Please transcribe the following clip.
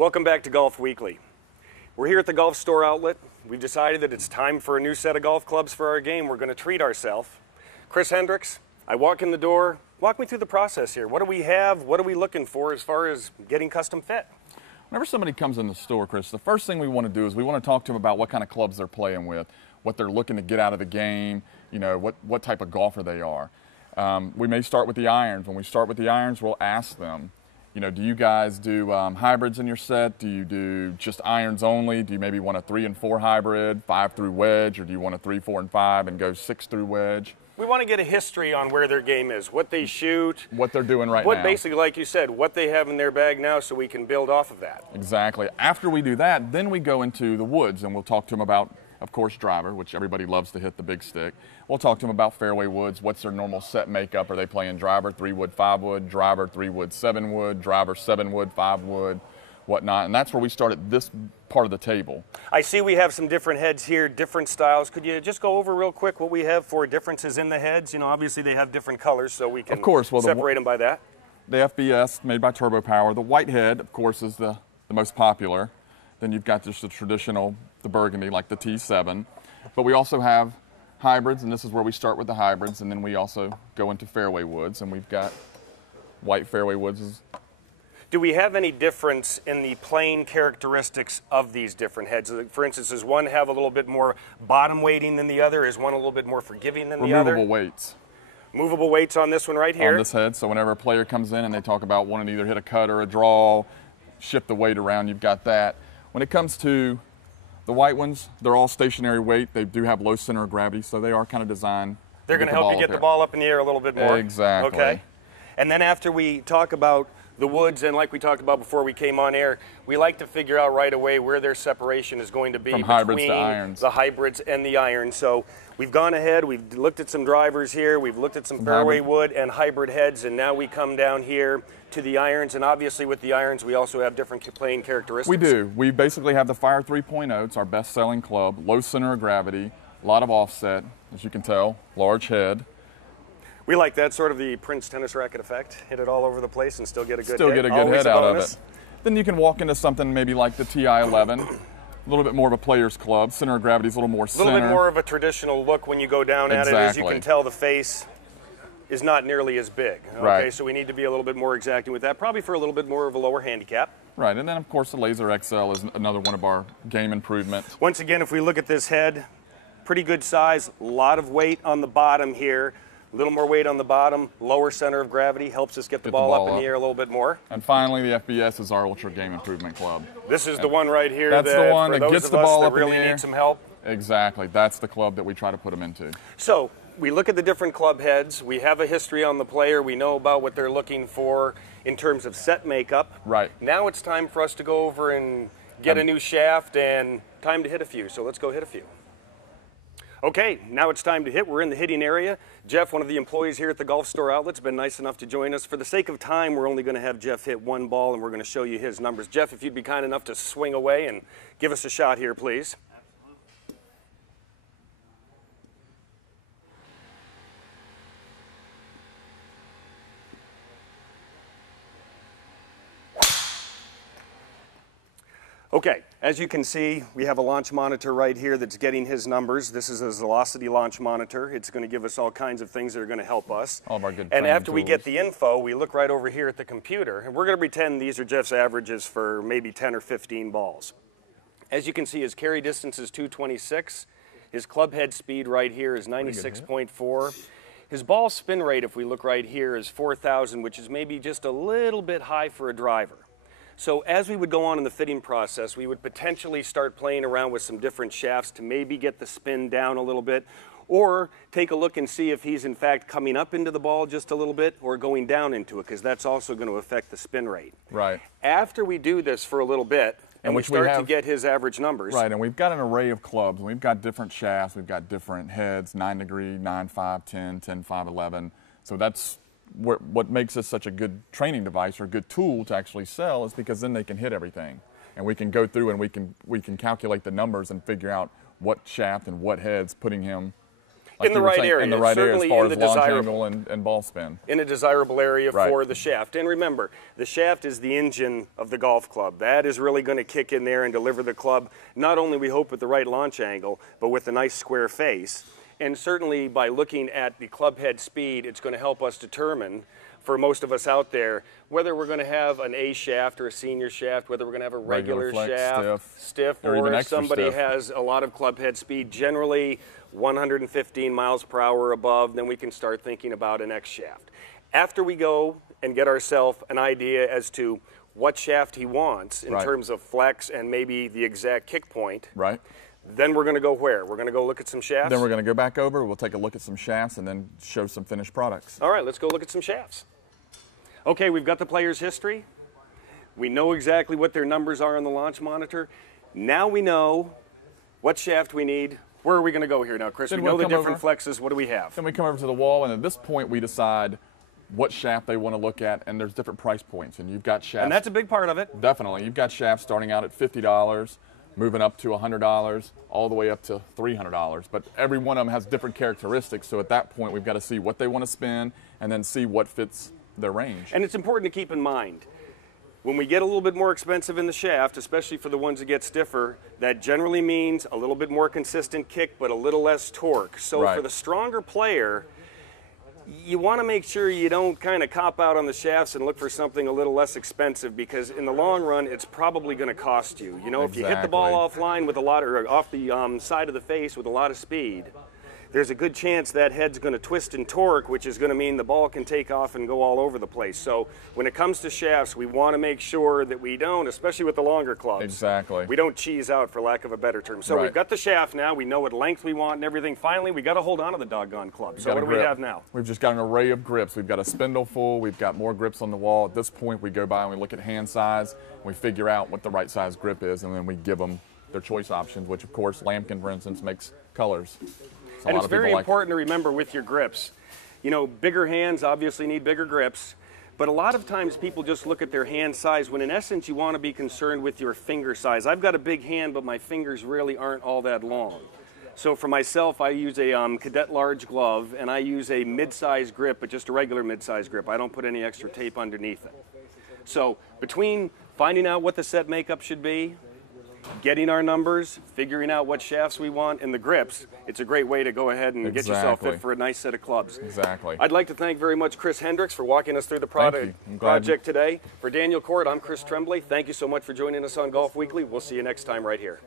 Welcome back to Golf Weekly. We're here at the Golf Store Outlet. We've decided that it's time for a new set of golf clubs for our game. We're going to treat ourselves. Chris Hendrix, I walk in the door. Walk me through the process here. What do we have? What are we looking for as far as getting custom fit? Whenever somebody comes in the store, Chris, the first thing we want to do is we want to talk to them about what kind of clubs they're playing with, what they're looking to get out of the game, you know, what type of golfer they are. We may start with the irons. When we start with the irons, we'll ask them, you know, do you guys do hybrids in your set? Do you do just irons only? Do you maybe want a 3 and 4 hybrid, 5 through wedge, or do you want a 3, 4, and 5 and go 6 through wedge? We want to get a history on where their game is, what they shoot. What they're doing right now. Basically, like you said, what they have in their bag now so we can build off of that. Exactly. After we do that, then we go into the woods and we'll talk to them about, of course, driver, which everybody loves to hit the big stick. We'll talk to them about fairway woods. What's their normal set makeup? Are they playing driver, 3-wood, 5-wood, driver, 3-wood, 7-wood, driver, 7-wood, 5-wood, whatnot? And that's where we start at this part of the table. I see we have some different heads here, different styles. Could you just go over real quick what we have for differences in the heads? You know, obviously they have different colors, so we can separate them by that. The FBS, made by Turbo Power. The white head, of course, is the most popular. Then you've got just the traditional, the burgundy, like the T7. But we also have hybrids, and this is where we start with the hybrids, and then we also go into fairway woods, and we've got white fairway woods. Do we have any difference in the playing characteristics of these different heads? For instance, does one have a little bit more bottom weighting than the other? Is one a little bit more forgiving than the other? Removable weights. Movable weights on this one right here? On this head, so whenever a player comes in and they talk about wanting to either hit a cut or a draw, shift the weight around, you've got that. When it comes to the white ones, they're all stationary weight. They do have low center of gravity, so they are kind of designed. They're going to help you get the ball up in the air a little bit more. Exactly. Okay. And then after we talk about the woods, and like we talked about before we came on air, we like to figure out right away where their separation is going to be from hybrids to irons. The hybrids and the irons. So we've gone ahead, we've looked at some drivers here, we've looked at some fairway wood and hybrid heads, and now we come down here to the irons, and obviously with the irons we also have different playing characteristics. We do. We basically have the Fire 3.0. It's our best-selling club. Low center of gravity, a lot of offset, as you can tell, large head. We like that, sort of the Prince tennis racket effect. Hit it all over the place and still get a good Still hit. get a good hit out of it. Then you can walk into something maybe like the TI-11, a little bit more of a player's club. Center of gravity is a little more center. A little bit more of a traditional look when you go down at it. As you can tell, the face is not nearly as big. Okay, right. So we need to be a little bit more exacting with that, probably for a little bit more of a lower handicap. Right, and then of course the Laser XL is another one of our game improvements. Once again, if we look at this head, pretty good size, a lot of weight on the bottom here. A little more weight on the bottom, lower center of gravity, helps us get the ball up in the air a little bit more. And finally, the FBS is our Ultra Game Improvement Club. This is the one right here that's the one that gets the ball up in the air. Really need some help. Exactly, that's the club that we try to put them into. So we look at the different club heads, we have a history on the player, we know about what they're looking for in terms of set makeup. Right. Now it's time for us to go over and get a new shaft and time to hit a few, so let's go hit a few. Okay, now it's time to hit. We're in the hitting area. Jeff, one of the employees here at the Golf Store Outlet, has been nice enough to join us. For the sake of time, we're only going to have Jeff hit one ball, and we're going to show you his numbers. Jeff, if you'd be kind enough to swing away and give us a shot here, please. Okay, as you can see, we have a launch monitor right here that's getting his numbers. This is a velocity launch monitor. It's going to give us all kinds of things that are going to help us. All of our good And after we tools. get the info, we look right over here at the computer, and we're going to pretend these are Jeff's averages for maybe 10 or 15 balls. As you can see, his carry distance is 226. His club head speed right here is 96.4. His ball spin rate, if we look right here, is 4,000, which is maybe just a little bit high for a driver. So as we would go on in the fitting process, we would potentially start playing around with some different shafts to maybe get the spin down a little bit, or take a look and see if he's in fact coming up into the ball just a little bit or going down into it, because that's also going to affect the spin rate. Right. After we do this for a little bit, and we start to get his average numbers. Right, and we've got an array of clubs. We've got different shafts, we've got different heads, 9 degree, 9.5, 10, 10.5, 11. So that's what makes this such a good training device or a good tool to actually sell, is because then they can hit everything. And we can go through and we can calculate the numbers and figure out what shaft and what head's putting him Like in the you were right saying, area. In the right area as Certainly far in as the launch desirable angle and ball spin. in a desirable area Right. for the shaft. And remember, the shaft is the engine of the golf club. That is really going to kick in there and deliver the club, not only we hope with the right launch angle, but with a nice square face. And certainly by looking at the club head speed, it's going to help us determine, for most of us out there, whether we're going to have an A shaft or a senior shaft, whether we're going to have a regular flex, shaft, stiff, or or even if extra somebody stiff. has a lot of club head speed, generally 115 miles per hour or above, then we can start thinking about an X shaft. After we go and get ourselves an idea as to what shaft he wants in Right. terms of flex and maybe the exact kick point, Right. then we're going to go where? We're going to go look at some shafts? Then we're going to go back over, we'll take a look at some shafts and then show some finished products. All right, let's go look at some shafts. Okay, we've got the player's history. We know exactly what their numbers are on the launch monitor. Now we know what shaft we need. Where are we going to go here now, Chris? Then We know we'll the come different over. flexes. What do we have? Then we come over to the wall, and at this point we decide what shaft they want to look at, and there's different price points. And you've got shafts. And that's a big part of it. Definitely. You've got shafts starting out at $50, moving up to $100, all the way up to $300. But every one of them has different characteristics, so at that point we've got to see what they want to spend and then see what fits their range. And it's important to keep in mind, when we get a little bit more expensive in the shaft, especially for the ones that get stiffer, that generally means a little bit more consistent kick, but a little less torque. So Right. for the stronger player, you want to make sure you don't kind of cop out on the shafts and look for something a little less expensive, because in the long run, it's probably going to cost you. You know, if you hit the ball Exactly. offline with a lot, or off the side of the face with a lot of speed, there's a good chance that head's going to twist and torque, which is going to mean the ball can take off and go all over the place. So when it comes to shafts, we want to make sure that we don't, especially with the longer clubs, Exactly. we don't cheese out, for lack of a better term. So Right. we've got the shaft now. We know what length we want and everything. Finally, we got to hold on to the doggone club. So Got what a do we grip. have now? We've just got an array of grips. We've got a spindle full. We've got more grips on the wall. At this point, we go by and we look at hand size. We figure out what the right size grip is, and then we give them their choice options, which, of course, Lambkin, for instance, makes colors. So a And lot it's of people very like- important to remember with your grips. You know, bigger hands obviously need bigger grips, but a lot of times people just look at their hand size when in essence you want to be concerned with your finger size. I've got a big hand, but my fingers really aren't all that long. So for myself, I use a cadet large glove, and I use a mid-size grip, but just a regular mid-size grip. I don't put any extra tape underneath it. So between finding out what the set makeup should be, getting our numbers, figuring out what shafts we want, and the grips, it's a great way to go ahead and get yourself Exactly. fit for a nice set of clubs. Exactly. I'd like to thank very much Chris Hendrix for walking us through the Thank you. I'm glad project today. For Daniel Cort, I'm Chris Tremblay. Thank you so much for joining us on Golf Weekly. We'll see you next time right here.